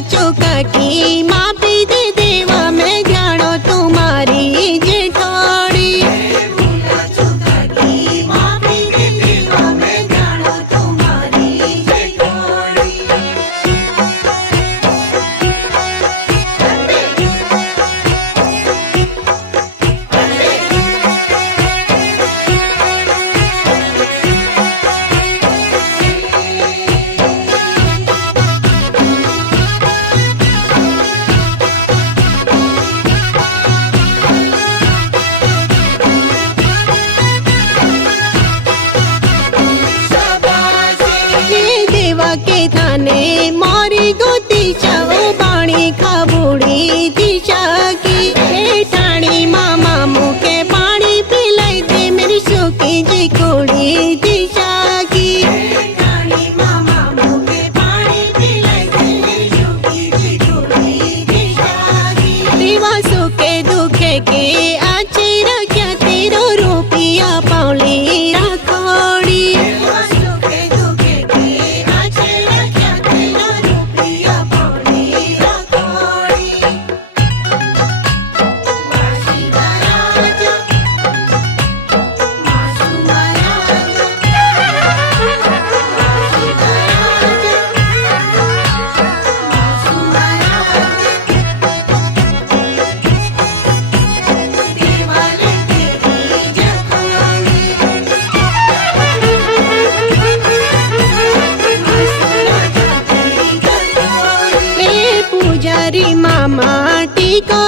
चुका की माफी दे देवा मैं जानो तुम्हारी जेठोड़ी। भूला चुका की माफी दे देवा मैं जानो तुम्हारी जेठोड़ी। के थाने मोरी गोती चावो पानी खाबूड़ी दिशा की ठाणी मामा मुके पानी पिलाई दे मेरी सुखी जी कोड़ी दिशा की। ठाणी मामा मुके पानी पिलाई दे मेरी सुखी जी कोड़ी दिशा की। दीवा सुखे दुखे के आचे रख्या तेरो रुपिया पाउली राखोड़ी। मामा टीको